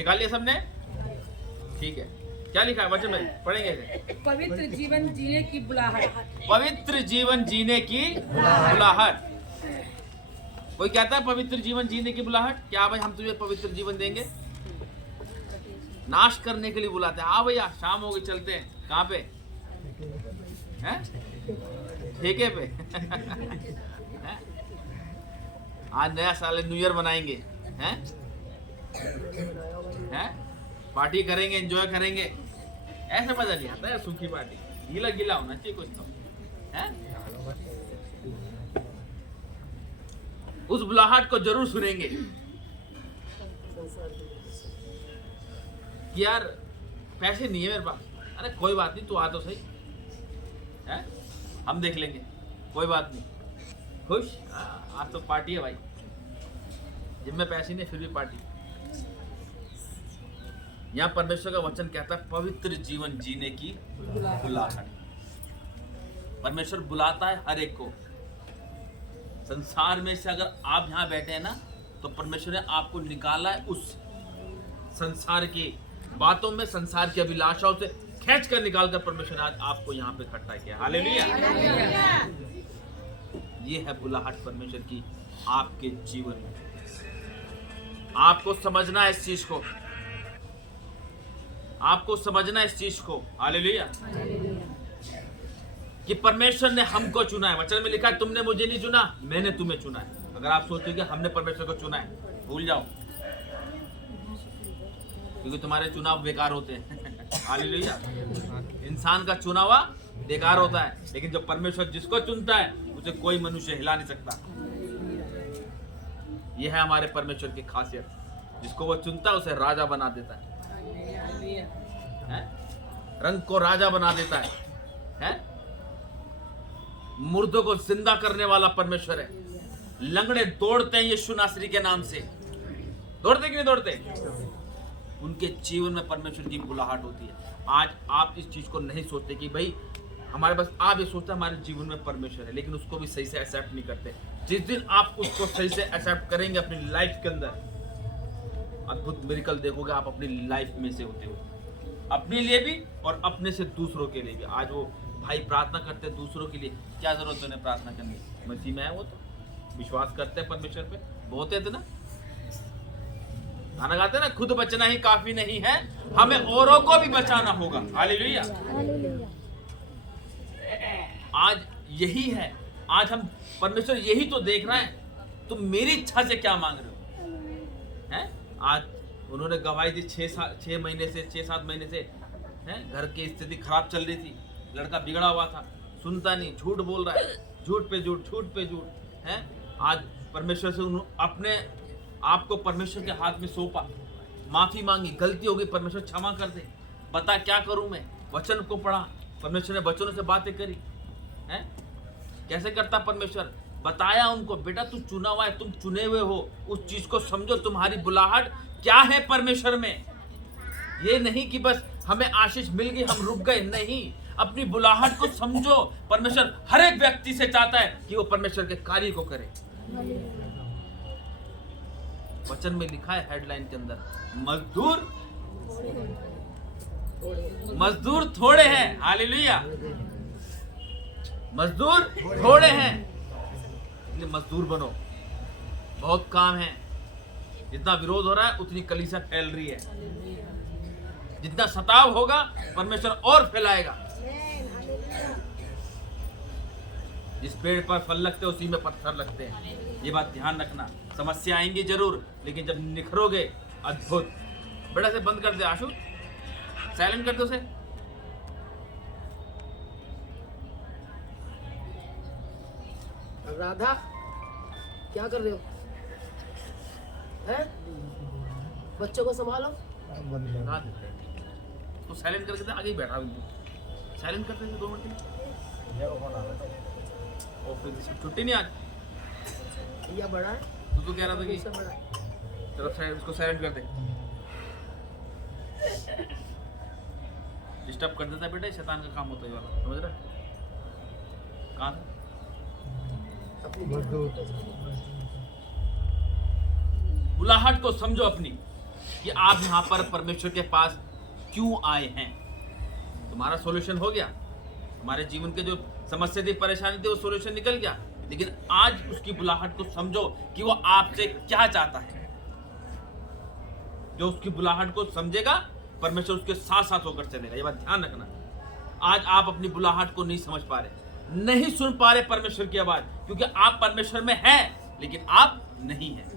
निकालिए सबने? ठीक है, क्या लिखा है वचन में, पढ़ेंगे इसे। पवित्र जीवन जीने की बुलाहट। पवित्र जीवन जीने की बुलाहट। कोई कहता है पवित्र जीवन जीने की बुलाहट? क्या भाई हम तुझे पवित्र जीवन देंगे? नाश करने के लिए बुलाते हैं। हाँ भैया शाम हो गई, चलते हैं। कहाँ पे हैं? ठेके पे। हैं? आज नया साल, न्यू ईयर मनाएंगे हैं? हैं? पार्टी करेंगे, एंजॉय करेंगे। ऐसे मजा नहीं आता है सूखी पार्टी, गीला गीला होना चाहिए कुछ तो हैं? उस बुलाहट को जरूर सुनेंगे कि यार पैसे नहीं है मेरे पास। अरे कोई बात नहीं, तू आ तो सही है, हम देख लेंगे, कोई बात नहीं। खुश? आज तो पार्टी है भाई, जिम में पैसे नहीं फिर भी पार्टी। यहाँ परमेश्वर का वचन कहता है पवित्र जीवन जीने की बुलाहट। परमेश्वर बुलाता है हर एक को। संसार में से अगर आप यहाँ बैठे हैं ना, तो परमेश्वर ने आपको निकाला है उस संसार की बातों में, संसार की अभिलाषाओं से खींच कर निकाल कर परमेश्वर ने आज आपको यहाँ पे इकट्ठा किया। हालेलुया। ये है बुलाहट परमेश्वर की आपके जीवन में। आपको समझना है इस चीज को, आपको समझना है इस चीज को। हालेलुया। कि परमेश्वर ने हमको चुना है। वचन में लिखा है तुमने मुझे नहीं चुना, मैंने तुम्हें चुना है। अगर आप सोचते हो कि हमने परमेश्वर को चुना है, भूल जाओ, क्योंकि तुम्हारे चुनाव बेकार होते हैं। हालेलुया। इंसान का चुना हुआ बेकार होता है, लेकिन जब परमेश्वर जिसको चुनता है उसे कोई मनुष्य हिला नहीं सकता। यह है हमारे परमेश्वर की खासियत। जिसको वो चुनता है उसे राजा बना देता है, रंग को राजा बना देता है? मुर्दों को जिंदा करने वाला परमेश्वर है। लंगड़े दौड़ते हैं यीशु नासरी के नाम से। दौड़ते कि नहीं दौड़ते? उनके जीवन में परमेश्वर की बुलाहट होती है। आज आप इस चीज को नहीं सोचते कि भाई हमारे पास, आप ये सोचते हमारे जीवन में परमेश्वर है, लेकिन उसको भी सही से एक्सेप्ट नहीं करते। जिस दिन आप उसको सही से एक्सेप्ट करेंगे अपनी लाइफ के अंदर, अद्भुत मिरेकल देखोगे आप अपनी लाइफ में से होते हुए, अपने लिए भी और अपने से दूसरों के लिए भी। आज वो भाई प्रार्थना करते हैं दूसरों के लिए, क्या जरूरत है उन्हें प्रार्थना करने की? मसीह में है वो, तो विश्वास करते हैं परमेश्वर पे, बहुत है ना। गाना गाते हैं ना, खुद बचना ही काफी नहीं है, हमें औरों को भी बचाना होगा। हालेलुया। आज यही है, आज हम परमेश्वर यही तो देख रहे हैं, तुम मेरी इच्छा से क्या मांग रहे हो हैं? आज उन्होंने गवाही दी 6 महीने से, 6-7 महीने से हैं, घर की स्थिति खराब चल रही थी, लड़का बिगड़ा हुआ था, सुनता नहीं, झूठ बोल रहा है, झूठ पे झूठ, झूठ पे झूठ हैं। आज परमेश्वर से अपने आपको परमेश्वर के हाथ में सौंपा, माफी मांगी, गलती होगी, परमेश्वर क्षमा कर दे, बता क्या करूं मैं। वचन को पढ़ा, परमेश्वर ने वचनों से बातें करी हैं। कैसे करता परमेश्वर? बताया उनको, बेटा तू चुना हुआ है, तुम चुने हुए हो, उस चीज को समझो, तुम्हारी बुलाहट क्या है परमेश्वर में। ये नहीं कि बस हमें आशीष मिल गई हम रुक गए, नहीं, अपनी बुलाहट को समझो। परमेश्वर हर एक व्यक्ति से चाहता है कि वो परमेश्वर के कार्य को करे। वचन में लिखा है हेडलाइन के अंदर, मजदूर थोड़े हैं। हालेलुया। मजदूर थोड़े हैं, इसलिए मजदूर बनो। बहुत काम है। जितना विरोध हो रहा है उतनी कलीसिया फैल रही है। जितना सताव होगा परमेश्वर और फैलाएगा। जिस पेड़ पर फल लगते हैं उसी में पत्थर लगते हैं, ये बात ध्यान रखना। समस्या आएंगी जरूर, लेकिन जब निखरोगे, अद्भुत। बेटा से बंद कर दे आशु, साइलेंट कर दो उसे। राधा क्या कर रहे हो? हैं? बच्चों को संभालो। तो साइलेंट करके दे, आगे ही बैठा साइलेंट कर दे 2 मिनट के लिए। ऑफिस से छुट्टी नहीं आज। या बड़ा है, तू कह रहा था कि चलो उसको साइलेंट कर दे। डिस्टर्ब कर देता है बेटा, शैतान का काम होता है वाला, समझ रहा है? कहाँ था? बुलाहट को समझो अपनी। कि आप यहाँ पर परमेश्वर के पास क्यों आए हैं। तुम्हारा सॉल्यूशन हो गया, तुम्हारे जीवन के जो समस्या थी, परेशानी थी, वो सॉल्यूशन निकल गया। लेकिन आज उसकी बुलाहट को समझो कि वो आपसे क्या चाहता है। जो उसकी बुलाहट को समझेगा, परमेश्वर उसके साथ साथ होकर चलेगा। ये बात ध्यान रखना। आज आप अपनी बुलाहट को नहीं समझ पा रहे, नहीं सुन पा रहे परमेश्वर की आवाज, क्योंकि आप परमेश्वर में हैं लेकिन आप नहीं हैं।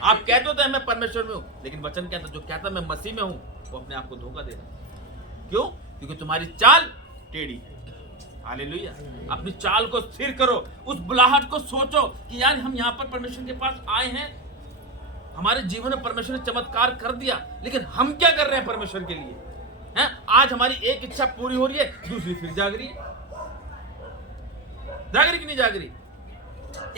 आप कहते होते हैं मैं परमेश्वर में हूं, लेकिन वचन कहता, जो कहता मैं मसीह में हूं, वो अपने आप को धोखा दे रहा है। क्यों? क्योंकि तुम्हारी चाल टेढ़ी है। हालेलुया। अपनी चाल को स्थिर करो, उस बुलाहट को सोचो कि यार हम यहाँ पर परमेश्वर के पास आए हैं, हमारे जीवन में परमेश्वर ने चमत्कार कर दिया, लेकिन हम क्या कर रहे हैं परमेश्वर के लिए? हैं? आज हमारी एक इच्छा पूरी हो रही है, दूसरी फिर जाग रही है। जाग रही कि नहीं जाग रही?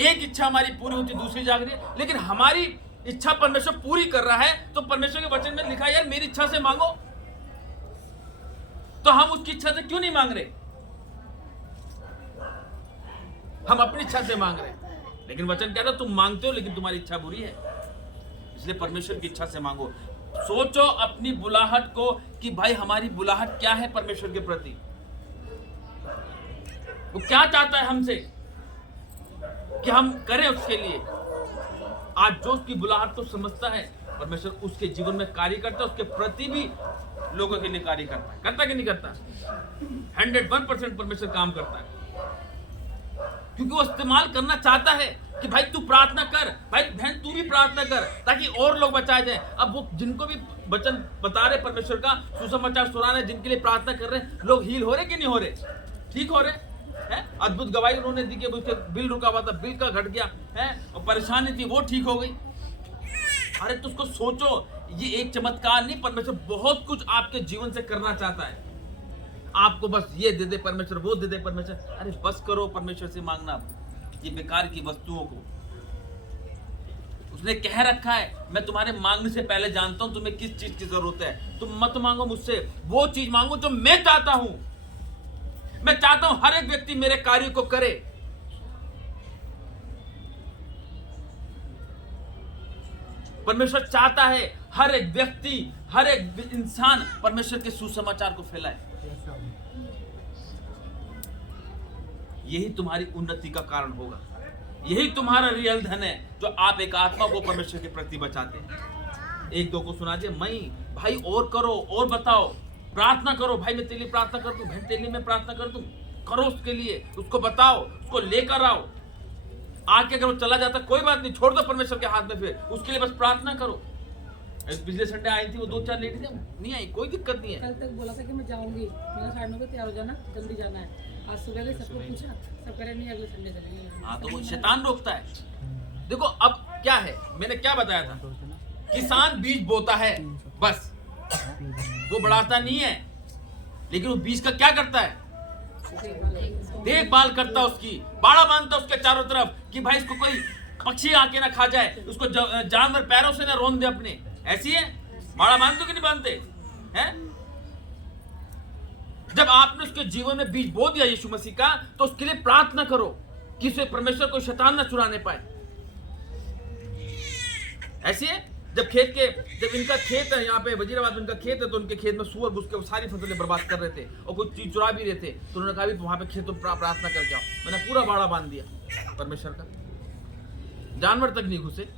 एक इच्छा हमारी पूरी होती, दूसरी जाग रही है। लेकिन हमारी इच्छा परमेश्वर पूरी कर रहा है, तो परमेश्वर के वचन में लिखा है यार मेरी इच्छा से मांगो। तो हम उसकी इच्छा से क्यों नहीं मांग रहे? हम अपनी इच्छा से मांग रहे हैं। लेकिन वचन कहता तुम मांगते हो लेकिन तुम्हारी इच्छा बुरी है, इसलिए परमेश्वर की इच्छा से मांगो। सोचो अपनी बुलाहट को कि भाई हमारी बुलाहट क्या है परमेश्वर के प्रति, वो क्या चाहता है हमसे कि हम करें उसके लिए। आज जो उसकी बुलाहट को समझता है, परमेश्वर उसके जीवन में कार्य करता है, उसके प्रति भी लोगों के लिए कार्य करता है। करता कि नहीं करता? 101% परमेश्वर काम करता है, क्योंकि वो इस्तेमाल करना चाहता है कि भाई तू प्रार्थना कर, भाई बहन तू भी प्रार्थना कर, ताकि और लोग बचाए जाए। अब वो जिनको भी वचन बता रहे परमेश्वर का, सुसमाचार सुना रहे, जिनके लिए प्रार्थना कर रहे हैं, लोग हील हो रहे कि नहीं हो रहे? ठीक हो रहे हैं। अद्भुत गवाही उन्होंने दी कि उसके बिल रुका हुआ था, बिल का घट गया है, और परेशानी थी वो ठीक हो गई। अरे तो उसको सोचो, ये एक चमत्कार नहीं, परमेश्वर बहुत कुछ आपके जीवन से करना चाहता है। आपको बस ये दे दे परमेश्वर, वो दे दे परमेश्वर। अरे बस करो परमेश्वर से मांगना ये बेकार की वस्तुओं को। उसने कह रखा है मैं तुम्हारे मांगने से पहले जानता हूं तुम्हें किस चीज की जरूरत है। तुम मत मांगो मुझसे, वो चीज मांगो जो मैं चाहता हूं। मैं चाहता हूं हर एक व्यक्ति मेरे कार्य को करे। परमेश्वर चाहता है हर एक व्यक्ति, हर एक इंसान परमेश्वर के सुसमाचार को फैलाए। यही तुम्हारी उन्नति का कारण होगा, यही तुम्हारा रियल धन है, जो आप एक आत्मा को परमेश्वर के प्रति बचाते हैं। एक दो को सुना दे, मैं भाई और करो और बताओ, प्रार्थना करो, भाई मैं तेरे लिए प्रार्थना कर दूं, बहन तेरे लिए मैं प्रार्थना कर दूं, करो उसके लिए, उसको बताओ, उसको लेकर आओ। आके अगर वो चला जाता कोई बात नहीं, छोड़ दो परमेश्वर के हाथ में, फिर उसके लिए बस प्रार्थना करो। पिछले संडे आई थी वो 2-4 लेडीज नहीं आई, कोई दिक्कत नहीं है। कल तक बोला था कि मैं जाऊंगी, मेरा 9:30 तैयार हो जाना, जल्दी जाना है। आज सुबह गई, सबको पूछा, सब कह रहे नहीं अगले संडे चलेंगे। हाँ तो वो शैतान रोकता है। देखो अब क्या है, मैंने क्या बताया था, किसान बीज बोता है बस, वो बढ़ाता नहीं है, लेकिन वो बीज का क्या करता है? देखभाल करता उसकी, बाड़ा बांधता उसके चारों तरफ कि भाई इसको कोई पक्षी आके ना खा जाए, उसको जानवर पैरों से ना रोन दे अपने। ऐसी है, बाड़ा बांधते कि नहीं बांधते हैं? जब आपने उसके जीवन में बीज बो दिया यीशु मसीह का, तो उसके लिए प्रार्थना करो कि उसे परमेश्वर को शैतान ना चुराने पाए। ऐसी है, जब इनका खेत है, यहाँ पे वजीराबाद में इनका खेत है, तो उनके खेत में सुअर घुस के सारी फसलें बर्बाद कर रहे थे और कुछ चीज चुरा भी रहे थे। तो उन्होंने कहा भी वहां पे खेतों में प्रार्थना कर जाओ। मैंने पूरा बाड़ा बांध दिया परमेश्वर का, जानवर तक नहीं घुसे।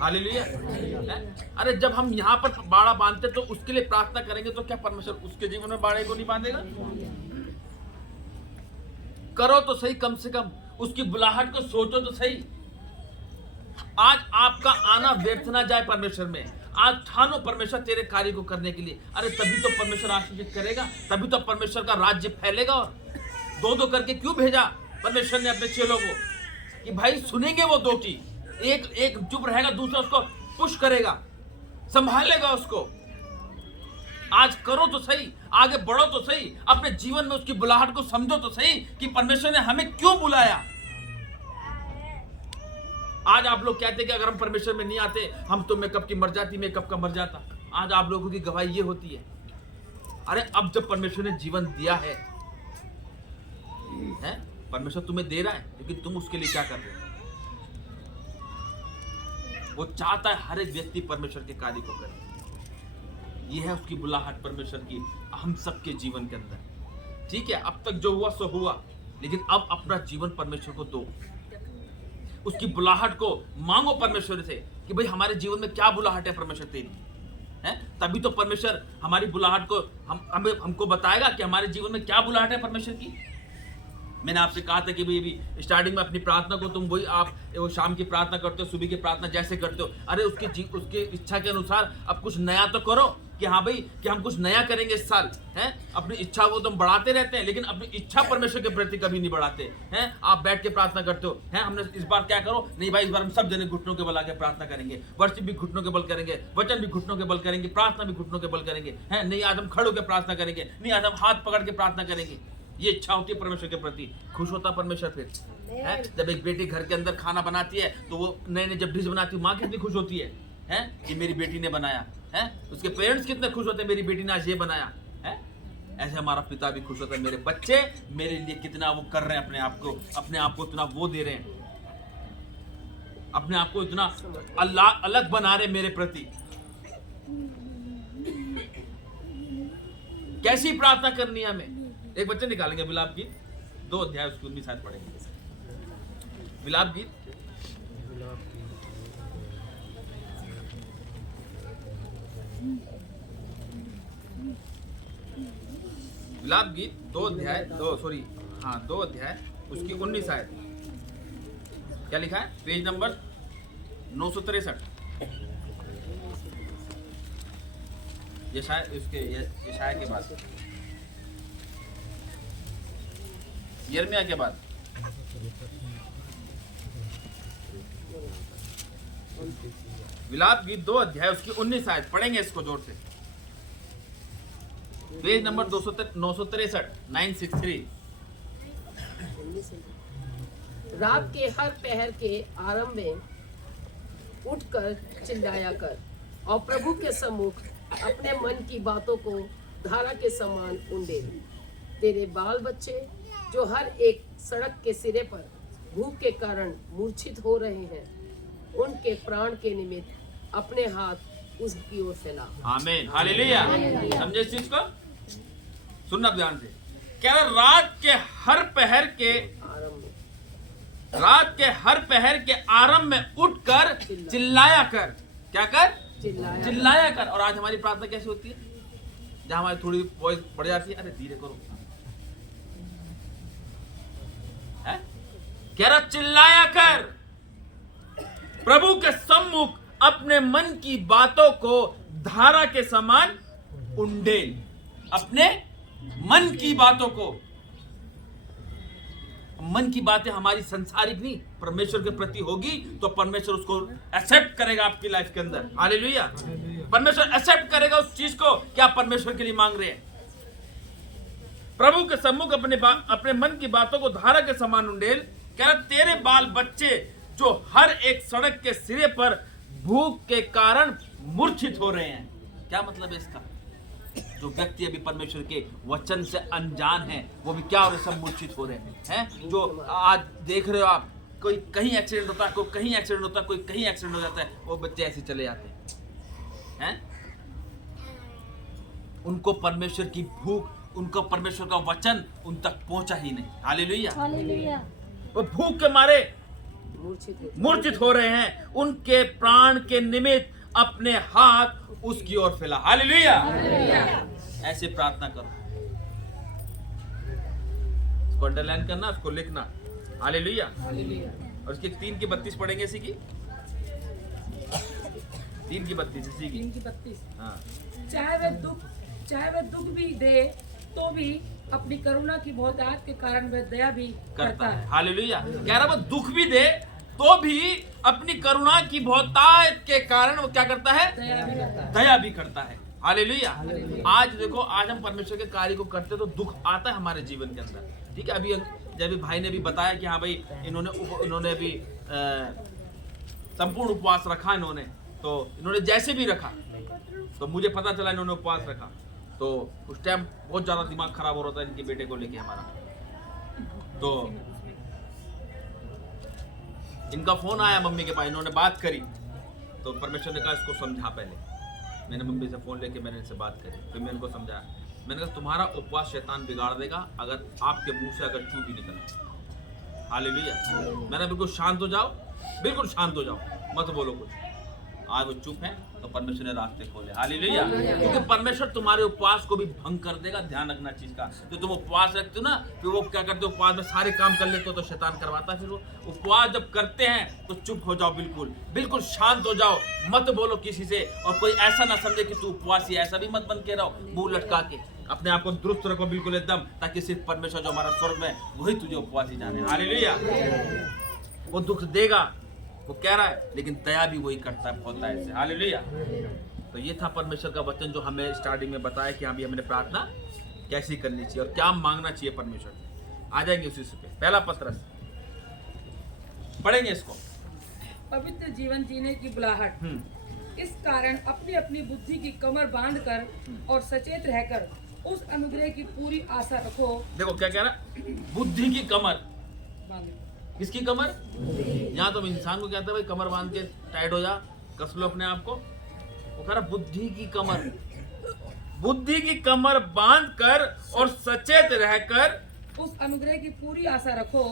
हालेलुया। अरे जब हम यहाँ पर बाड़ा बांधते तो उसके लिए प्रार्थना करेंगे, तो क्या परमेश्वर उसके जीवन में बाड़े को नहीं बांधेगा? करो तो सही, कम से कम उसकी बुलाहट को सोचो तो सही। आज आपका आना व्यर्थ ना जाए परमेश्वर में। आज ठानो परमेश्वर तेरे कार्य को करने के लिए। अरे तभी तो परमेश्वर आशीषित करेगा, तभी तो परमेश्वर का राज्य फैलेगा। और दो करके क्यों भेजा परमेश्वर ने अपने चेलों को कि भाई सुनेंगे वो दो की, एक चुप रहेगा, दूसरा उसको पुश करेगा, संभालेगा उसको। आज करो तो सही, आगे बढ़ो तो सही, अपने जीवन में उसकी बुलाहट को समझो तो सही कि परमेश्वर ने हमें क्यों बुलाया। आज आप लोग कहते कि अगर हम परमेश्वर में नहीं आते हम तो मैं कब की मर जाती, मैं कब का मर जाता। आज आप लोगों की गवाही ये होती है। अरे अब जब परमेश्वर ने जीवन दिया है, परमेश्वर तुम्हें दे रहा है, लेकिन तुम उसके लिए क्या कर रहे हो? वो चाहता है हर एक व्यक्ति परमेश्वर के कार्य को करे। ये है उसकी बुलाहट परमेश्वर की हम सबके जीवन के अंदर। ठीक है, अब तक जो हुआ सो हुआ, लेकिन अब अपना जीवन परमेश्वर को दो, उसकी बुलाहट को मांगो परमेश्वर से कि भाई हमारे जीवन में क्या बुलाहट है परमेश्वर तेरी, है तभी तो परमेश्वर हमारी बुलाहट को हमको बताएगा कि हमारे जीवन में क्या बुलाहट है परमेश्वर की। मैंने आपसे कहा था कि भाई अभी स्टार्टिंग में अपनी प्रार्थना को तुम वही आप वो शाम की प्रार्थना करते हो, सुबह की प्रार्थना जैसे करते हो, अरे उसके इच्छा के अनुसार अब कुछ नया तो करो कि हाँ भाई कि हम कुछ नया करेंगे इस साल, हैं अपनी इच्छा को तुम बढ़ाते रहते हैं लेकिन अपनी इच्छा परमेश्वर के प्रति कभी नहीं बढ़ाते हैं। आप बैठ के प्रार्थना करते हो, हैं हमने इस बार क्या करो, नहीं भाई इस बार हम सब जने घुटनों के बल आके प्रार्थना करेंगे, वर्शिप भी घुटनों के बल करेंगे, वचन भी घुटनों के बल करेंगे, प्रार्थना भी घुटनों के बल करेंगे, हैं नहीं आज हम खड़े होकर प्रार्थना करेंगे, नहीं आज हम हाथ पकड़ के प्रार्थना करेंगे। ये इच्छा होती है परमेश्वर के प्रति, खुश होता परमेश्वर फिर है। जब एक बेटी घर के अंदर खाना बनाती है तो वो नए नए जब डिश बनाती है, माँ कितनी खुश होती है कि मेरी बेटी ने बनाया है, उसके पेरेंट्स कितने खुश होते हैं मेरी बेटी ने आज ये बनाया है। ऐसे हमारा पिता भी खुश होता है, मेरे बच्चे मेरे लिए कितना वो कर रहे हैं, अपने आप को इतना वो दे रहे हैं, अपने आप को इतना अलग बना रहे मेरे प्रति। कैसी प्रार्थना करनी है हमें। एक बच्चे निकालेंगे विलाप गीत 2 अध्याय उसकी 19 आयत पढ़ेंगे। विलाप गीत विलाप गीत 2 अध्याय उसकी 19 आयत। क्या लिखा है, पेज नंबर 963। यशाया के बाद, यिर्मयाह के बाद, विलाप गीत 2 अध्याय उसकी 19 आयत पढ़ेंगे इसको जोर से। Page number 963 963। रात के हर पहर के आरंभ में उठकर चिल्लाया कर और प्रभु के सम्मुख अपने मन की बातों को धारा के समान उंडेल। तेरे बाल बच्चे जो हर एक सड़क के सिरे पर भूख के कारण मूर्छित हो रहे हैं, उनके प्राण के निमित्त अपने हाथ उसकी ओर फैला। आमीन, हालेलुया। समझे इस चीज को, सुनना ध्यान से। क्या रात के हर पहर के आरंभ में उठकर चिल्लाया कर। क्या कर, चिल्लाया कर। और आज हमारी प्रार्थना कैसी होती है, जहां हमारी थोड़ी वॉइस बढ़ जाती है, अरे धीरे करो, है कह रहा चिल्लाया कर, प्रभु के सम्मुख अपने मन की बातों को धारा के समान उंडेल। अपने मन की बातों को, मन की बातें हमारी संसारिक नहीं परमेश्वर के प्रति होगी तो परमेश्वर उसको एक्सेप्ट करेगा आपकी लाइफ के अंदर। हालेलुया। परमेश्वर एक्सेप्ट करेगा उस चीज को कि आप परमेश्वर के लिए मांग रहे हैं। प्रभु के सम्मुख अपने मन की बातों को धारा के समान उंडेल। कह रहा तेरे बाल बच्चे जो हर एक सड़क के सिरे पर भूख के कारण मूर्छित हो रहे हैं। क्या मतलब है इसका, जो व्यक्ति अभी परमेश्वर के वचन से अनजान है वो भी क्या हो रहे, सब मूर्छित हो रहे हैं। जो आज देख रहे हो आप, कोई कहीं एक्सीडेंट होता है, कोई कहीं एक्सीडेंट होता है, कोई कहीं एक्सीडेंट हो जाता है, वो बच्चे ऐसे चले जाते हैं। उनको परमेश्वर की भूख, उनको परमेश्वर का वचन उन तक पहुंचा ही नहीं। हालेलुया। वो भूख के मारे मूर्छित हो रहे हैं, उनके प्राण के निमित्त अपने हाथ उसकी ओर फैला। हालेलुया। ऐसे प्रार्थना करो, इसको अंडरलाइन करना, उसको लिखना। हालेलुया। और उसके 3:32 पढ़ेंगे इसी की, 3:32 इसी की 3:32। हाँ। चाहे वह दुख भी दे तो भी अपनी करुणा की बहुतायत के कारण वह दया भी करता है। हालेलुया। कह रहा वो दुख भी दे तो भी अपनी करुणा की बहुतायत के कारण वो क्या करता है, दया भी करता है। हालेलुया। आज देखो, आज हम परमेश्वर के कार्य को करते तो दुख आता है हमारे जीवन के अंदर। ठीक है, अभी जब भाई ने भी बताया कि हाँ भाई इन्होंने अभी संपूर्ण उपवास रखा इन्होंने, तो इन्होंने जैसे भी रखा तो मुझे पता चला इन्होंने उपवास रखा, तो उस टाइम बहुत ज्यादा दिमाग खराब हो रहा था इनके बेटे को लेके हमारा। तो इनका फोन आया मम्मी के पास, इन्होंने बात करी तो परमेश्वर ने कहा इसको समझा पहले, मैंने मम्मी से फ़ोन लेके मैंने इनसे बात करी, फिर मैंने उनको समझाया, मैंने कहा तुम्हारा उपवास शैतान बिगाड़ देगा अगर आपके मुंह से अगर चू भी निकले। हालेलुया। मैंने बिल्कुल शांत हो जाओ, बिल्कुल शांत हो जाओ, मत बोलो कुछ। आज वो चुप है तो परमेश्वर ने रास्ते खोले। हालेलुया। क्योंकि परमेश्वर तुम्हारे उपवास को भी भंग कर देगा। ध्यान रखना चीज का, तो तुम उपवास रखते हो ना, फिर वो क्या करते हो, उपवास में सारे काम कर लेते हो तो शैतान करवाता है। फिर वो उपवास जब करते हैं तो चुप हो जाओ, बिल्कुल बिल्कुल शांत हो जाओ, मत बोलो किसी से। और कोई ऐसा ना समझे कि तू उपवासी, ऐसा भी मत बन के रहो मुंह लटका के। अपने आप को दुरुस्त रखो बिल्कुल एकदम, ताकि सिर्फ परमेश्वर जो हमारा स्वर्ग में वही तुझे उपवासी जाने। हालेलुया। वो दुख देगा, वो कह रहा है, लेकिन दया भी वही करता है, बहुत दया से। हालेलुया। तो ये था परमेश्वर का वचन जो हमें स्टार्टिंग में बताया कि हाँ भी हमने प्रार्थना कैसी करनी चाहिए और क्या मांगना चाहिए परमेश्वर से। आ जाएंगे उसी से पे पहला पत्रस पढ़ेंगे इसको। पवित्र जीवन जीने की बुलाहट। इस कारण अपनी अपनी बुद्धि की कमर बांधकर और सचेत रहकर उस अनुग्रह की पूरी आशा रखो। देखो क्या कह रहा है, बुद्धि की कमर। किसकी कमर? यहाँ तो इंसान को कहते हैं भाई कमर बांध के टाइट हो जा, कस लो अपने आप को। वो कह रहा बुद्धि की कमर, बुद्धि की कमर बांध कर और सचेत रहकर उस अनुग्रह की पूरी आशा रखो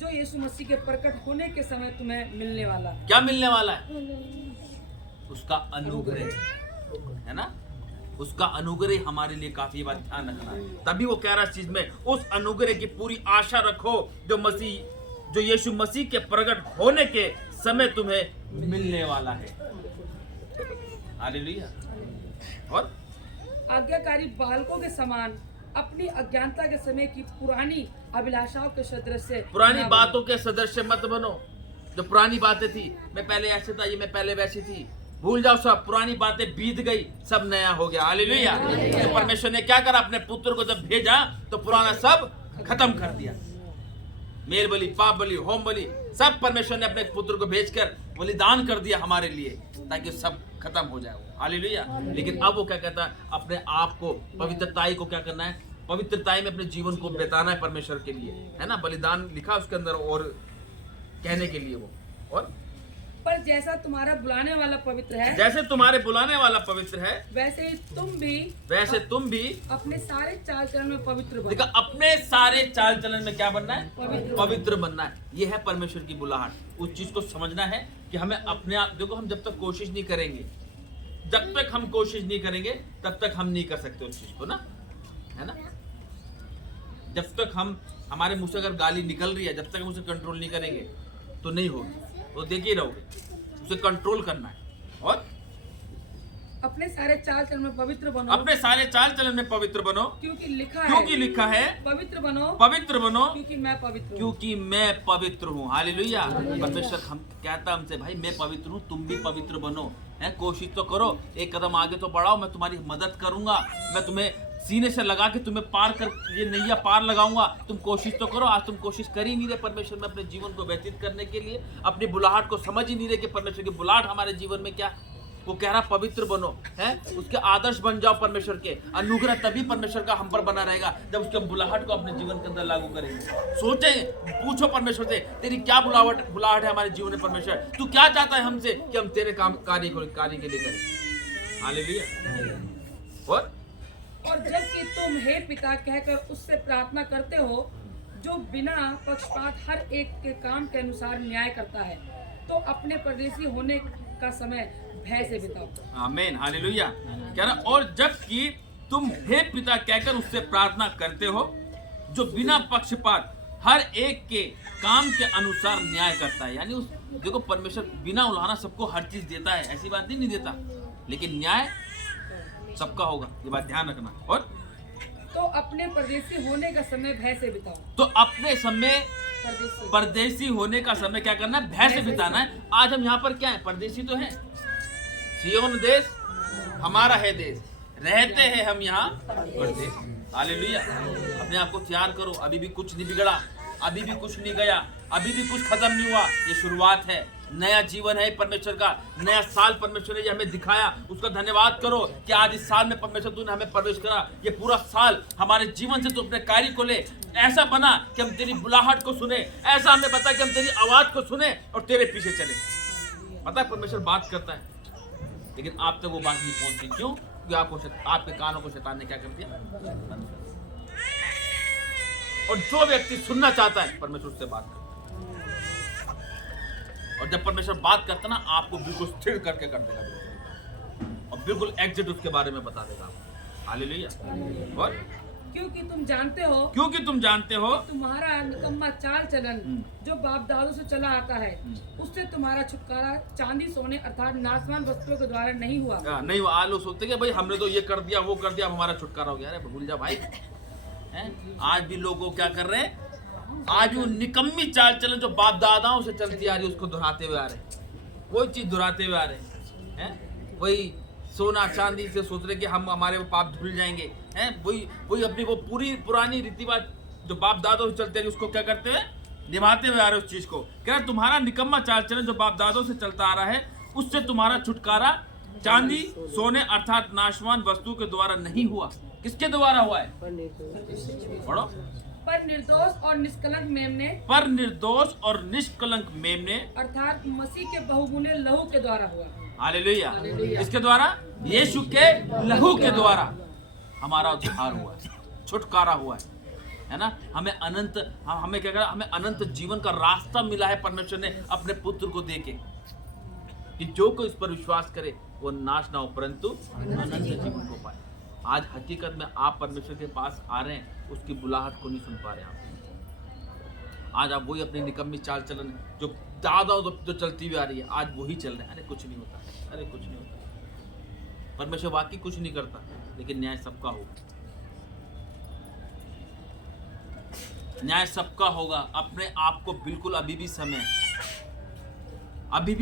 जो यीशु मसीह के प्रकट होने के समय तुम्हें मिलने वाला। क्या मिलने वाला है? उसका अनुग्रह, है ना। उसका अनुग्रह हमारे लिए काफी बात ध्यान रखना है। तभी वो कह रहा है इस चीज में, उस अनुग्रह की पूरी आशा रखो जो यीशु मसीह के प्रकट होने के समय तुम्हें मिलने वाला है। हालेलुया। और आज्ञाकारी बालकों के समान अपनी अज्ञानता के समय की पुरानी अभिलाषाओं के सदृश, पुरानी बातों के सदस्य मत बनो। जो पुरानी बातें थी, मैं पहले ऐसे था, ये मैं पहले वैसी थी, भूल जाओ सब। पुरानी बातें बीत गई, सब नया हो गया। हालेलुया। तो परमेश्वर ने क्या करा, अपने पुत्र को जब भेजा तो पुराना सब खत्म कर दिया। मेल बलि, पाप बलि, होम बलि, सब परमेश्वर ने अपने पुत्र को भेजकर बलिदान कर दिया हमारे लिए, ताकि सब खत्म हो जाए। हालेलुया। लेकिन अब वो क्या कहता है, अपने आप को पवित्रताई को क्या करना है, पवित्रताई में अपने जीवन को बिताना है परमेश्वर के लिए, है ना। बलिदान लिखा उसके अंदर और कहने के लिए वो। और पर जैसा तुम्हारा बुलाने वाला पवित्र है, जैसे तुम्हारे बुलाने वाला पवित्र है, वैसे तुम भी अपने सारे चाल चलन में पवित्र बनो। देखा, अपने सारे चाल चलन में क्या बनना है, पवित्र बनना है। ये है परमेश्वर की बुलाहट। उस चीज को समझना है कि हमें अपने आप, देखो हम जब तक कोशिश नहीं करेंगे, जब तक हम कोशिश नहीं करेंगे तब तक हम नहीं कर सकते उस चीज को ना, है ना। जब तक हमारे मुंह से अगर गाली निकल रही है, जब तक हम उसे कंट्रोल नहीं करेंगे तो नहीं होगी, तो देखिए रहोगे। उसे कंट्रोल करना है। और अपने सारे चाल चलन में पवित्र बनो, अपने सारे चाल चलन में पवित्र बनो, क्योंकि लिखा है पवित्र बनो, क्योंकि मैं पवित्र हूँ। हालेलुया। परमेश्वर हम कहता हमसे, भाई मैं पवित्र हूँ, तुम भी पवित्र बनो। है, कोशिश तो करो, एक कदम आगे तो बढ़ाओ, मैं तुम्हारी मदद करूंगा, मैं तुम्हें सीने से लगा के तुम्हें पार कर, ये नैया पार लगाऊंगा। तुम कोशिश तो करो। आज तुम कोशिश कर ही नहीं रहे परमेश्वर में अपने जीवन को व्यतीत करने के लिए, अपनी बुलाहट को समझ ही नहीं रहे कि परमेश्वर की बुलाहट हमारे जीवन में क्या। वो कह रहा पवित्र बनो, है, उसके आदर्श बन जाओ परमेश्वर के। अनुग्रह तभी परमेश्वर का हम पर बना रहेगा जब उसके बुलाहट को अपने जीवन के अंदर लागू करेंगे। सोचे, पूछो परमेश्वर से, तेरी क्या बुलाहट है हमारे जीवन में परमेश्वर, तू क्या चाहता है हमसे कि हम तेरे कार्य के लिए करें। हालेलुया। और जबकि तुम हे पिता कहकर उससे प्रार्थना करते हो जो बिना पक्षपात हर एक के काम के अनुसार न्याय करता है, तो अपने परदेशी होने का समय भय से बिताओ। आमीन। हालेलुया। क्या ना, और जबकि तुम हे पिता कहकर उससे प्रार्थना करते हो जो बिना पक्षपात हर एक के काम के अनुसार न्याय करता है। यानी उस, देखो परमेश्वर बिना उल्हाना सबको हर चीज देता है, ऐसी बात नहीं देता, लेकिन न्याय सबका होगा, ये बात ध्यान रखना। और तो अपने परदेशी होने का समय भय से बिताओ। तो अपने समय परदेशी होने का समय क्या करना है, भय से बिताना है। आज हम यहाँ पर क्या है, परदेशी तो हैं, सियोन देश हमारा है देश, रहते हैं हम यहाँ परदेश। हालेलुया। अपने आप को तैयार करो, अभी भी कुछ नहीं बिगड़ा, अभी भी कुछ नहीं गया, अभी भी कुछ खत्म नहीं हुआ, ये शुरुआत है। नया जीवन है परमेश्वर का, नया साल परमेश्वर ने हमें दिखाया, उसका धन्यवाद करो कि आज इस साल में परमेश्वर तूने हमें प्रवेश करा। ये पूरा साल हमारे जीवन से तू अपने कार्य को ले, ऐसा बना कि हम तेरी बुलाहट को सुने, ऐसा हमें बता कि हम तेरी आवाज को सुने और तेरे पीछे चले। पता है परमेश्वर बात करता है, लेकिन आप तक वो बात नहीं पहुंची। क्यों? क्योंकि आपके कानों को शैतान ने क्या कर दिया? बंद कर दिया। और जो व्यक्ति सुनना चाहता है परमेश्वर उससे बात करता है, और जब परमेश्वर बात करता है ना, आपको बिल्कुल स्थिर करके कर देगा और बिल्कुल एग्जैक्ट उसके बारे में बता देगा। हालेलुया। और क्योंकि तुम जानते हो तुम्हारा निकम्मा चाल चलन जो बाप दादों से चला आता है, उससे तुम्हारा छुटकारा चांदी सोने अर्थात नाशवान वस्तुओं के द्वारा नहीं हुआ। नहीं हुआ। लोग सोचते कि भाई हमने तो ये कर दिया वो कर दिया, अब हमारा छुटकारा हो गया। अरे भूल जा भाई। आज भी लोगों क्या कर रहे हैं? आज वो निकम्मी चाल चलन जो बाप दादाओं से चलती आ रही है उसको दोहराते हुए आ रहे हैं। वही चीज दोहराते हुए आ रहे हैं। वही सोना चांदी से सोच रहे कि हम हमारे पाप धुल जाएंगे। वही अपनी वो पूरी पुरानी रीतिवाद जो बाप दादों से चलते हैं उसको क्या करते हैं? निभाते हुए आ रहे हैं उस चीज को। कह रहा तुम्हारा निकम्मा चाल चलन जो बाप दादों से चलता आ रहा है उससे तुम्हारा छुटकारा चांदी सोने अर्थात नाशवान वस्तु के द्वारा नहीं हुआ। किसके द्वारा हुआ है? पढ़ो। पर निर्दोष और निष्कलंक मेमने अर्थात मसीह के बहुगुने लहू के द्वारा हुआ। हालेलुया। इसके द्वारा यीशु के लहू के द्वारा हमारा उद्धार हुआ है, छुटकारा हुआ है ना। हमें क्या करा? हमें अनंत जीवन का रास्ता मिला है परमेश्वर ने अपने पुत्र को देके, कि जो कोई इस पर विश्वास करे वो नाश ना हो परंतु अनंत जीवन को पाए। आज हकीकत में आप परमेश्वर के पास आ रहे हैं, उसकी बुलाहट को नहीं सुन पा रहे आप। आज आप वही अपनी निकम्मी चाल चलन जो दादा जो चलती हुई आ रही है, आज वही चल रहे हैं। अरे कुछ नहीं होता, अरे कुछ नहीं होता। परमेश्वर वाकई कुछ नहीं करता, लेकिन न्याय सबका होगा। न्याय सबका होगा। अपने आप को बिल्कुल अभी भी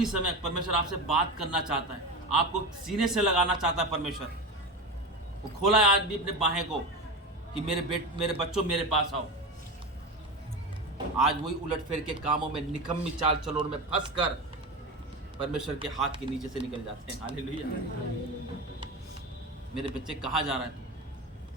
समय परमेश्वर आपसे बात करना चाहता है, आपको सीने से लगाना चाहता है परमेश्वर। वो खोला है आज भी अपने बाहें को कि मेरे बच्चों मेरे पास आओ। आज वही उलटफेर के कामों में, निकम्मी चाल चलन में फंसकर परमेश्वर के हाथ के नीचे से निकल जाते हैं। हालेलुया। मेरे बच्चे कहाँ जा रहे हैं?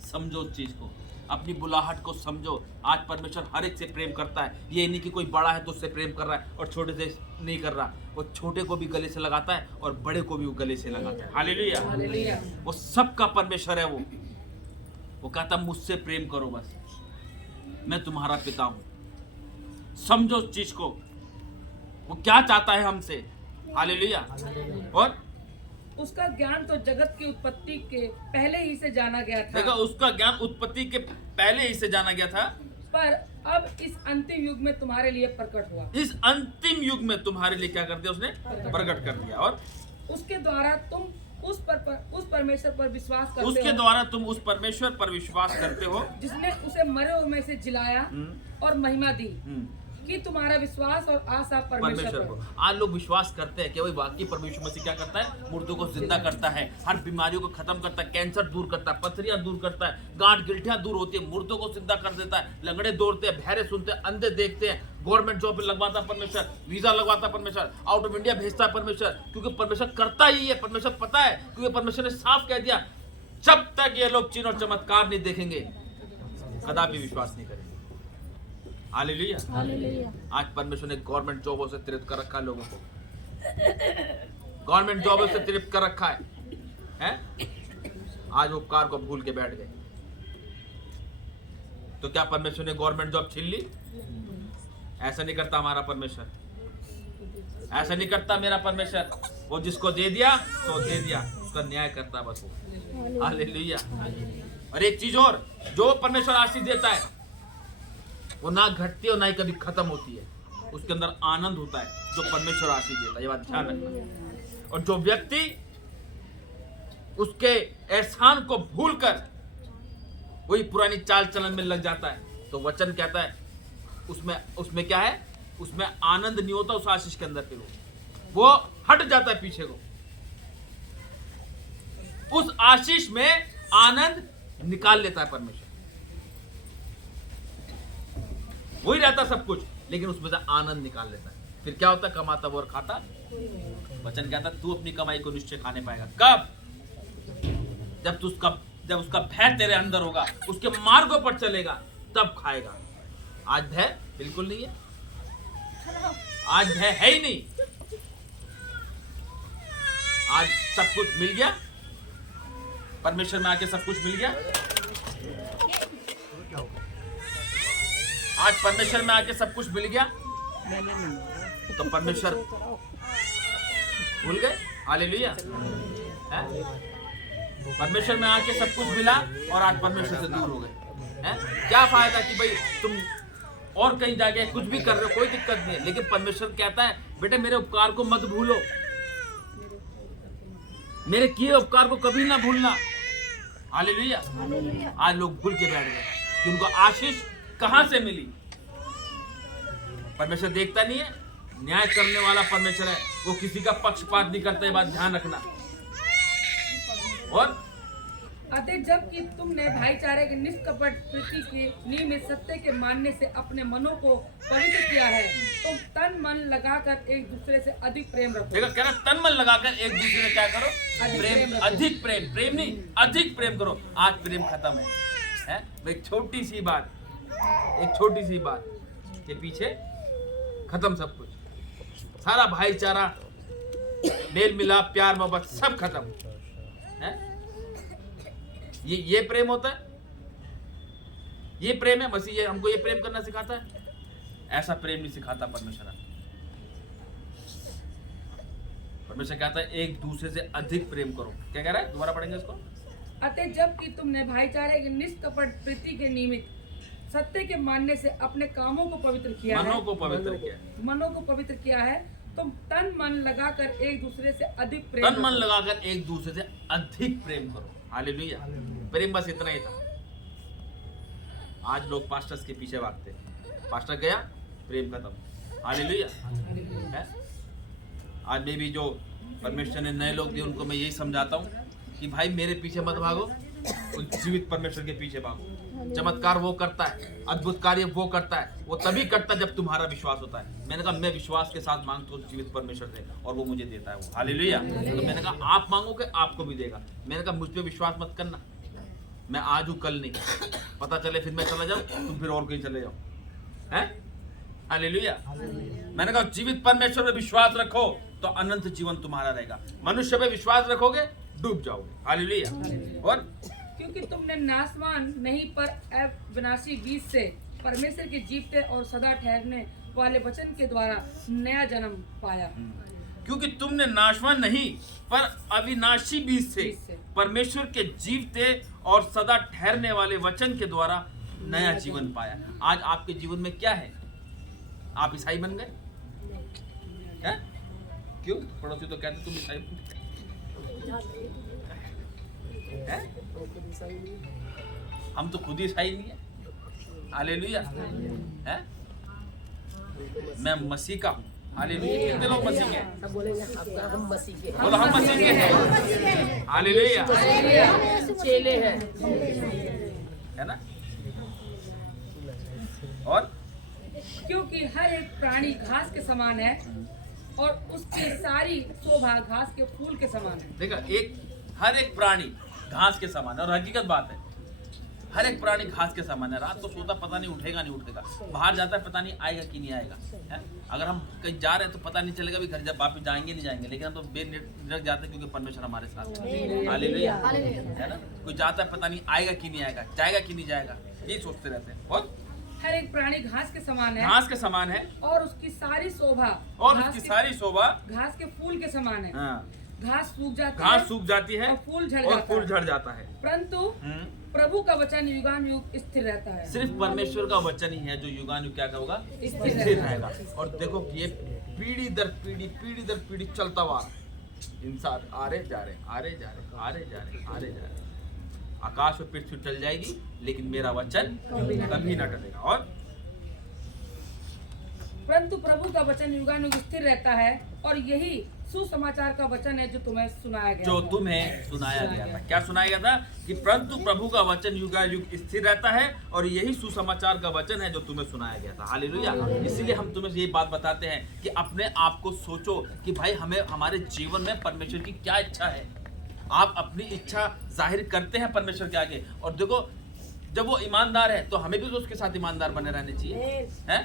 समझो उस चीज को, अपनी बुलाहट को समझो। आज परमेश्वर हर एक से प्रेम करता है। ये नहीं कि कोई बड़ा है तो उससे प्रेम कर रहा है और छोटे से नहीं कर रहा। वो छोटे को भी गले से लगाता है और बड़े को भी वो गले से लगाता है। हालेलुया। वो सबका परमेश्वर है। वो कहता मुझसे प्रेम करो, बस मैं तुम्हारा पिता हूं। समझो उस चीज को, वो क्या चाहता है हमसे। हालेलुया। और उसका ज्ञान तो जगत की उत्पत्ति के पहले ही से जाना गया था। देखो, उसका ज्ञान उत्पत्ति के पहले ही से जाना गया था, पर अब इस अंतिम युग में तुम्हारे लिए प्रकट हुआ। इस अंतिम युग में तुम्हारे लिए क्या कर दिया? उसने प्रकट कर दिया। और उसके द्वारा तुम उस परमेश्वर पर विश्वास करते हो। उसके द्वारा तुम उस परमेश्वर पर विश्वास करते हो जिसने उसे मरे हुए में से जिलाया और महिमा दी, कि तुम्हारा विश्वास और आशा परमेश्वर को। आज लोग विश्वास करते हैं कि भाई बाकी परमेश्वर मसीह क्या करता है? मुर्दों को जिंदा करता है, हर बीमारियों को खत्म करता है, कैंसर दूर करता है, पथरियां दूर करता है, गांठ गिल्टियां दूर होती है, मुर्दों को जिंदा कर देता है, लंगड़े दौड़ते हैं, बहरे सुनते हैं, अंधे देखते हैं, गवर्नमेंट जॉब लगवाता है परमेश्वर, वीजा लगवाता है परमेश्वर, आउट ऑफ इंडिया भेजता है परमेश्वर, क्योंकि परमेश्वर करता ही है। परमेश्वर पता है, क्योंकि परमेश्वर ने साफ कह दिया, जब तक ये लोग चिन्ह और चमत्कार नहीं देखेंगे कदापि विश्वास नहीं करेंगे। हालेलुया। आज परमेश्वर ने गवर्नमेंट जॉबों से तृप्त कर रखा है लोगों को, गवर्नमेंट जॉबों से तृप्त कर रखा है? आज वो कार को भूल के बैठ गए। तो क्या परमेश्वर ने गवर्नमेंट जॉब छीन ली? ऐसा नहीं करता हमारा परमेश्वर, ऐसा नहीं करता मेरा परमेश्वर। वो जिसको दे दिया तो दे दिया, उसका न्याय करता बस वो। हालेलुया। और एक चीज और, जो परमेश्वर आशीष देता है वो ना घटती है और ना ही कभी खत्म होती है। उसके अंदर आनंद होता है जो परमेश्वर आशीष देता है। ये बात ध्यान रखना। और जो व्यक्ति उसके एहसान को भूलकर वही पुरानी चाल चलन में लग जाता है, तो वचन कहता है उसमें क्या है? उसमें आनंद नहीं होता उस आशीष के अंदर। फिर वो हट जाता है पीछे को। उस आशीष में आनंद निकाल लेता है परमेश्वर। वही रहता सब कुछ, लेकिन उसमें से आनंद निकाल लेता है। फिर क्या होता है? कमाता वो और खाता। वचन कहता तू अपनी कमाई को निश्चय खाने पाएगा। कब? जब उसका भय तेरे अंदर होगा, उसके मार्गों पर चलेगा, तब खाएगा। आज भय बिल्कुल नहीं है, आज भय है ही नहीं। आज सब कुछ मिल गया? परमेश्वर में आके सब कुछ मिल गया? आज परमेश्वर में आके सब कुछ मिल गया? तो परमेश्वर भूल गए? हालेलुया। हैं? परमेश्वर में आके सब कुछ मिला और आज परमेश्वर से दूर हो गए। हैं? क्या फायदा कि भाई तुम और कहीं जाके कुछ भी कर रहे हो, कोई दिक्कत नहीं है, लेकिन परमेश्वर कहता है बेटे मेरे उपकार को मत भूलो, मेरे किए उपकार को कभी ना भूलना। हालेलुया। आज लोग भूल के बैठ गए कि उनको आशीष कहां से मिली। परमेश्वर देखता नहीं है, न्याय करने वाला परमेश्वर है, वो किसी का पक्षपात नहीं करता, ये बात ध्यान रखना। और अतः जबकि तुमने भाईचारे के निष्कपट प्रीति के नियमित सत्य के मानने से अपने मनों को पवित्र किया है, तुम तन मन लगाकर एक दूसरे से अधिक प्रेम रखो। देखो कह रहा तन मन लगाकर एक दूसरे से क्या करो? अधिक प्रेम, प्रेम रखो। अधिक प्रेम, प्रेम नहीं अधिक प्रेम करो। आज प्रेम खत्म है? एक छोटी सी बात, एक छोटी सी बात के पीछे खत्म सब कुछ, सारा भाईचारा, मेल मिलाप, प्यार मोहब्बत सब खत्म है। ये प्रेम होता है? ये प्रेम है? मसीह हमको ये प्रेम करना सिखाता है? ऐसा प्रेम नहीं सिखाता परमेश्वर। परमेश्वर कहता है एक दूसरे से अधिक प्रेम करो। क्या कह रहा है? दोबारा पढ़ेंगे इसको। अतः जबकि तुमने भाईचारे के निष्कपट प्रीति के निमित्त सत्य के मानने से अपने कामों को पवित्र किया है, मनों को पवित्र किया, मनों को पवित्र किया है, तुम तन मन लगाकर एक दूसरे से अधिक प्रेम तन मन रखो। लगाकर एक दूसरे से अधिक प्रेम करो। हालेलुया। प्रेम बस इतना ही था। आज लोग पास्टर्स के पीछे भागते, पास्टर गया प्रेम खत्म। हालेलुया। है? आज में भी जो परमेश्वर ने नए लोग दिए उनको मैं यही समझाता हूँ कि भाई मेरे पीछे मत भागो, उस जीवित परमेश्वर के पीछे भागो। चमत्कार वो करता है, अद्भुत कार्य वो करता है, वो तभी करता है जब तुम्हारा विश्वास होता है। मैंने कहा मैं विश्वास के साथ मांगता हूँ जीवित परमेश्वर से और वो मुझे देता है वो। हालेलुया। तो मैंने कहा आप मांगोगे आपको भी देगा। मैंने कहा मुझ पे विश्वास मत करना, मैं आज हूँ कल नहीं, पता चले फिर मैं चला जाऊँ तुम फिर और कहीं चले जाओ। हैं? हालेलुया। मैंने कहा जीवित परमेश्वर पे विश्वास रखो तो अनंत जीवन तुम्हारा रहेगा। मनुष्य पे विश्वास रखोगे डूब जाओगे। हालेलुया। और क्योंकि तुमने नाशवान नहीं पर अविनाशी बीज से परमेश्वर के जीवते और सदा ठहरने वाले वचन के द्वारा नया जन्म पाया। क्योंकि तुमने नाशवान नहीं पर अविनाशी बीज से परमेश्वर के जीवते और सदा ठहरने वाले वचन के द्वारा नया जीवन पाया। आज आपके जीवन में क्या है? आप ईसाई बन गए? हैं? क्यों? पड़ोसी तो कहते तुम ईसाई बन गए। हैं? हम तो खुद ही ईसाई नहीं है। हालेलुया। हैं? मैं मसीह का हूँ। हालेलुया। कितने लोग मसीह के हैं? सब बोलेंगे आपका हम मसीह के हैं। बोलो हम मसीह के हैं। हालेलुया। चेले हैं। है ना? और क्योंकि हर एक प्राणी घास के समान है और उसकी सारी शोभा घास के फूल के समान है। देखा, हर एक प्राणी घास के समान है और हकीकत बात है, हर एक प्राणी घास के समान है। रात को सोता पता नहीं उठेगा नहीं उठेगा, बाहर जाता है पता नहीं आएगा कि नहीं आएगा। है? अगर हम कहीं जा रहे हैं तो पता नहीं चलेगा भी घर जब वापस जाएंगे नहीं जाएंगे, लेकिन हम तो बेनिरख जाते हैं क्योंकि परमेश्वर हमारे साथ है। हालेलुया। है ना? कोई जाता है पता नहीं आएगा कि नहीं आएगा, जाएगा कि नहीं जाएगा, ये सोचते रहते हैं। और हर एक प्राणी घास के समान है घास के समान है और उसकी सारी शोभा और उसकी सारी शोभा घास के फूल के समान है। हाँ, घास सूख जाती घास है सूख जाती है और फूल झड़ और जाता फूल है, झड़ जाता है। परंतु प्रभु का वचन युगानुयुग स्थिर रहता है। सिर्फ परमेश्वर का वचन ही है जो युगानुयुग क्या होगा? स्थिर स्थिर रहेगा। और देखो ये पीढ़ी दर पीढ़ी चलता हुआ इंसान आ रहे जा रहे, आ रहे जा रहे, आ रहे जा रहे, आ रहे जा रहे। आकाश और पृथ्वी टल जाएगी लेकिन मेरा वचन कभी न टलेगा। और परंतु प्रभु का वचन युगानुयुग स्थिर रहता है और यही सुसमाचार का वचन है जो तुम्हें सुनाया गया जो था। तुम्हें सुनाया गया था, क्या सुनाया गया था? कि परंतु प्रभु का वचन युगायुग स्थिर रहता है और यही सुसमाचार का वचन है जो तुम्हें सुनाया गया था। हालेलुया। इसीलिए हम तुम्हें ये बात बताते हैं कि अपने आप को सोचो कि भाई हमें हमारे जीवन में परमेश्वर की क्या इच्छा है। आप अपनी इच्छा जाहिर करते हैं परमेश्वर के आगे, और देखो जब वो ईमानदार है तो हमें भी तो उसके साथ ईमानदार बने रहने चाहिए। हैं?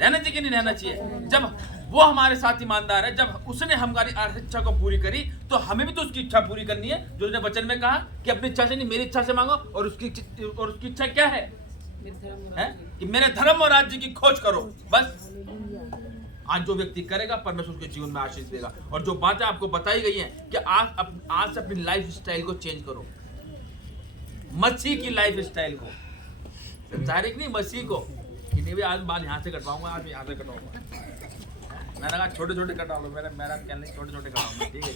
रहना चाहिए कि नहीं रहना चाहिए? जब वो हमारे साथ ईमानदार है। जब उसने हमारी इच्छा को पूरी करी तो हमें भी तो उसकी इच्छा पूरी करनी है, जो उसने वचन में कहा कि अपनी इच्छा से नहीं मेरी इच्छा से मांगो। और उसकी इच्छा क्या है? मेरे धर्म और है राज्य की। कि मेरे धर्म और राज्य की खोज करो। बस आज जो व्यक्ति करेगा परमेश्वर उसके जीवन में आशीष देगा। और जो बातें आपको बताई गई हैं कि आज से अपनी लाइफ स्टाइल को चेंज करो, मसीह की लाइफ स्टाइल को, संसारिक नहीं, मसीह को। कि नहीं भी आज बाल यहाँ से कटवाऊंगा, आज यहाँ से कटवाऊंगा। मैंने कहा छोटे छोटे कटवा लो, मेरा क्या नहीं, छोटे छोटे कटवाऊंगा, ठीक है।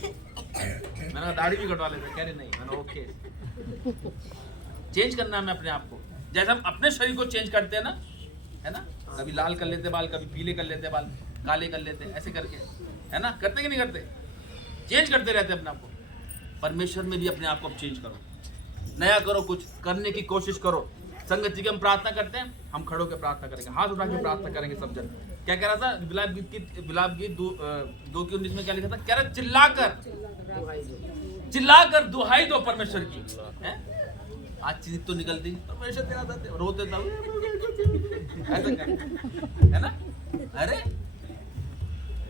मैंने कहा दाढ़ी भी कटवा लेते, कह रहे नहीं। मैंने ओके, चेंज करना है हमें अपने आप को। जैसे हम अपने शरीर को चेंज करते हैं ना, है ना, कभी लाल कर लेते बाल, कभी पीले कर लेते बाल, काले कर लेते, ऐसे करके, है ना, करते कि नहीं करते? चेंज करते रहते अपने आप को। परमेश्वर में भी अपने आप को चेंज करो, नया करो, कुछ करने की कोशिश करो। संगत जी की हम प्रार्थना करते हैं, हम खड़ो के प्रार्थना करेंगे, हाथ उठा के प्रार्थना करेंगे सब जन। क्या कह रहा था विलाप गीत 2:19 में क्या लिखा था? कह रहा चिल्लाकर दुहाई दो परमेश्वर की। है आज चीज तो निकलती, परमेश्वर तेरा था, रोते था ऐसा कर, है ना। अरे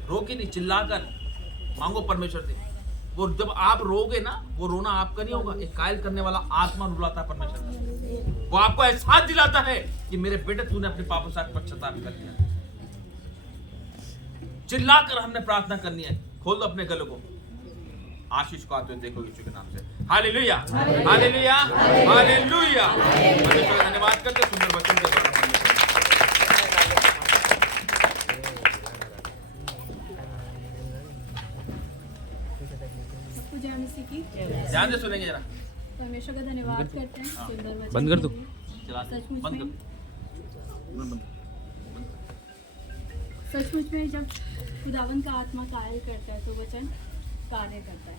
रो के नहीं, चिल्लाकर मांगो परमेश्वर से। वो जब आप रोगे ना, वो रोना आपका नहीं होगा, एक कायल करने वाला आत्मा रुलाता है परमेश्वर में। वो आपको एहसास दिलाता है कि मेरे बेटे तूने अपने पापों से पश्चाताप कर लिया। चिल्लाकर हमने प्रार्थना करनी है। खोल दो अपने गलों को, आशीष को आते हुए देखो यीशु के नाम से। Hallelujah, hallelujah, hallelujah. परमेश्वर का धन्यवाद करते सुंदर वचन के द्वारा। ध्यान से सुनेंगे जरा। परमेश्वर का धन्यवाद करते हैं सुंदर वचन बंद कर दो। के लिए। चला सचमुच बंद में कर। सचमुच में जब खुदावन का आत्मा कार्य करता है तो वचन कार्य करता है।